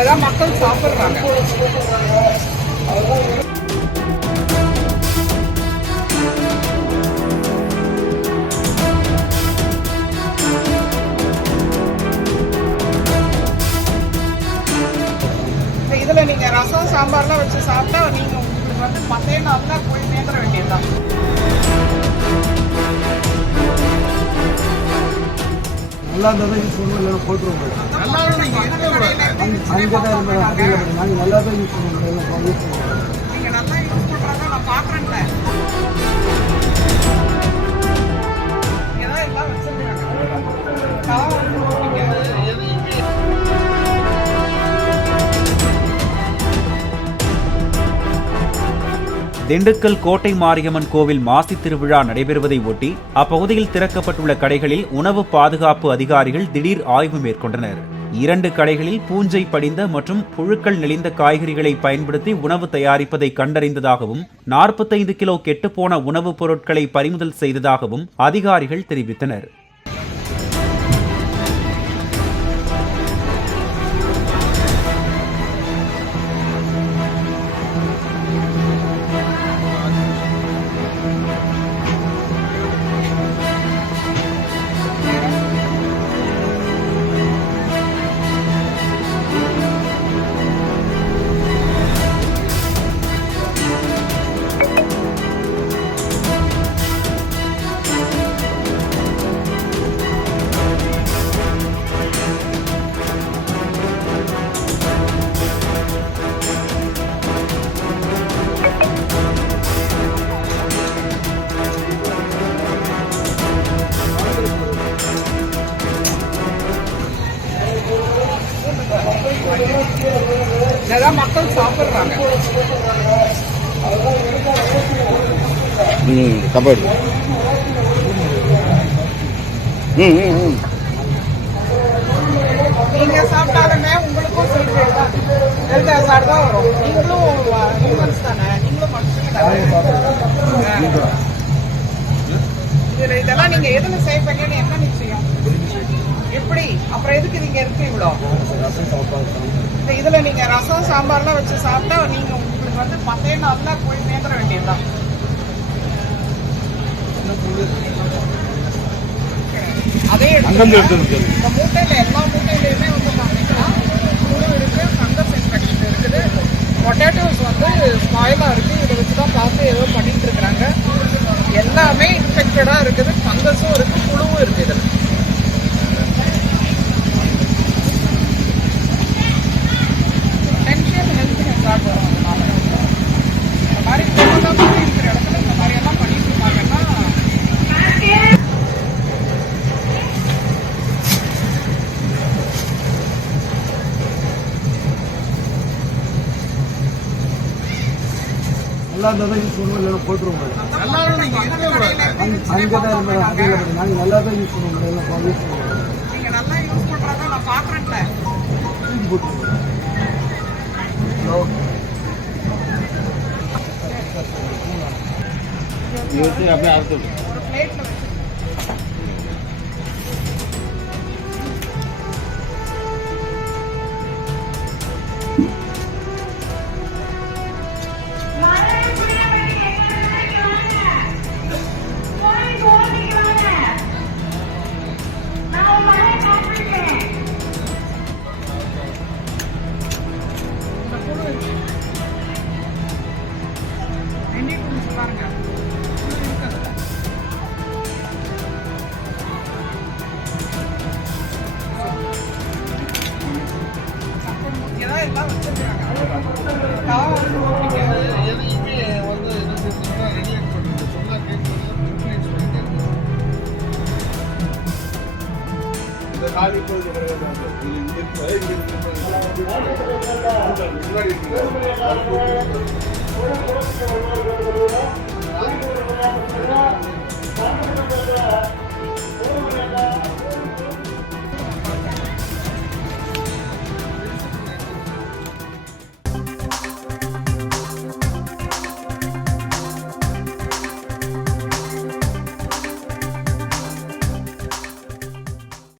இதான் மக்கள் சாப்பிட்றாங்க. இதுல நீங்க ரசம் சாம்பார்லாம் வச்சு சாப்பிட்டா நீங்க உங்களுக்கு வந்து மத்திய நாள் தான் போய் நேந்திர வேண்டியதுதான். நல்லா இருந்தால் யூஸ் பண்ணுவோம், இல்லைன்னா போட்டுருவோம். நல்லா நீங்க அங்கே தான் நாங்கள் நல்லா தான் யூஸ் பண்ணுவோம். நீங்க நல்லா யூஸ் பண்றதா நான் பாக்குறேன்ல. எல்லாம் வச்சிருக்காங்க. திண்டுக்கல் கோட்டை மாரியம்மன் கோவில் மாசி திருவிழா நடைபெறுவதை ஒட்டி அப்பகுதியில் திறக்கப்பட்டுள்ள கடைகளில் உணவு பாதுகாப்பு அதிகாரிகள் திடீர் ஆய்வு மேற்கொண்டனர். 2 கடைகளில் பூஞ்சை படிந்த மற்றும் புழுக்கள் நெளிந்த காய்கறிகளை பயன்படுத்தி உணவு தயாரிப்பதை கண்டறிந்ததாகவும் 45 கிலோ கெட்டுப்போன உணவுப் பொருட்களை பறிமுதல் செய்ததாகவும் அதிகாரிகள் தெரிவித்தனர். இதான் மக்கள் சாப்பிட்றாங்க. கபடி நீங்க சாப்பிட்டாலுமே உங்களுக்கும் ஹெல்த் ஹசார்ட் தான் வரும். நீங்களும் ஹியூமன்ஸ் தானே, நீங்களும் மனுஷங்க தானே. இதெல்லாம் நீங்க எதுல செய்வீங்கன்னு என்ன நிச்சயம்? எப்படி அப்புறம் எதுக்கு நீங்க இருக்கு இவ்வளோ? இதுல நீங்க ரசம் சாம்பார்லாம் வச்சு சாப்பிட்டா நீங்க உங்களுக்கு வந்து மத்திய நாள் தான் போய் நேந்திர வேண்டியதுதான். அதே இந்த மூட்டையில எல்லா மூட்டையிலுமே வந்து பாத்தீங்கன்னா புழு இருக்கு, ஃபங்கஸ் இன்ஃபெக்ஷன் இருக்குது, பொட்டேட்டோஸ் வந்து ஸ்பாயிலா இருக்கு. இதை வச்சுதான் பார்த்து ஏதோ பண்ணிட்டு இருக்கிறாங்க. எல்லாமே இன்ஃபெக்டடா இருக்குது, ஃபங்கஸும் இருக்கு, புழுவும் இருக்கு. இதுல நல்லா இருந்தால் தான் யூஸ் பண்ணுவோம், இல்லைன்னா போட்டுருவோம். அங்கே தான் நாங்கள் நல்லா தான் யூஸ் பண்ணுவோம். நீங்க நல்லா யூஸ் பண்றதா நான் பாக்குறேன்ல. அப்படியே அறுத்து ஒரு பிளேட்ல பாருங்க. எல்லாம் வச்சிருக்காங்க. முன்னாடி